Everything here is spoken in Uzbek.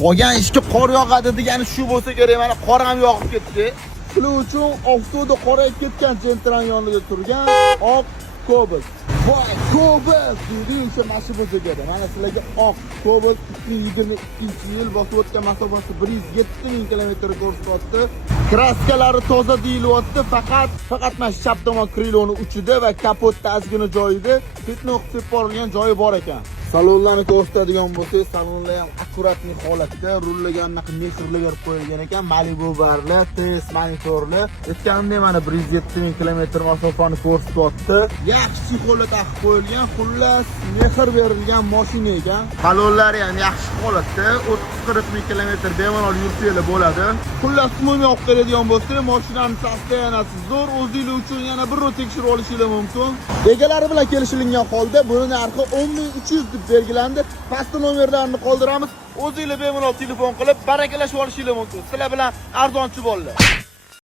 Qolgan ishga qor yog'adi degani shu bo'lsa kerak, mana qor ham yog'ib ketdi. Shuning uchun avtoda qorayib ketgan Gentra'n yonida turgan oq Cobalt. Voy, Cobalt deydi, o'sha mashina bo'lsa kerak. Mana sizlarga oq Cobalt 2022-yil bosib o'tgan masofasi 107 000 km ko'rsatyapti. Kraskalari toza deyilyapti, faqat mana shu chap tomon kriloni uchida va kapotda ozgina joyida petnoq seporilgan joyi bor ekan. Salonlarni ko'rsatadigan bo'lsak, salonlar ham akkuratli holatda, rullarga ham mehrli berib qo'yilgan ekan. Malibu barlar, TS monitorlar. Aytganimdek mana 107 000 km masofani ko'rsatyapti. Yaxshi chexollar taqib qo'yilgan, xullas mehr berilgan mashina ekan. Salonlari ham yaxshi holatda, 30-40 000 km bemalol yursanglar bo'ladi. Xullas umumiy olib keladigan bo'lsak, mashinaning sostoyanasi zo'r, o'zingiz uchun yana bir rot tekshirib olishingiz mumkin. Egalari bilan kelishilingan holda buni narxi 10.300 deb belgilandi. Pastda nomerlarni qoldiramiz. O'zingiz bemalol telefon qilib barakalashib olishingiz mumkin. Sizlar bilan arzonchi bo'ldi.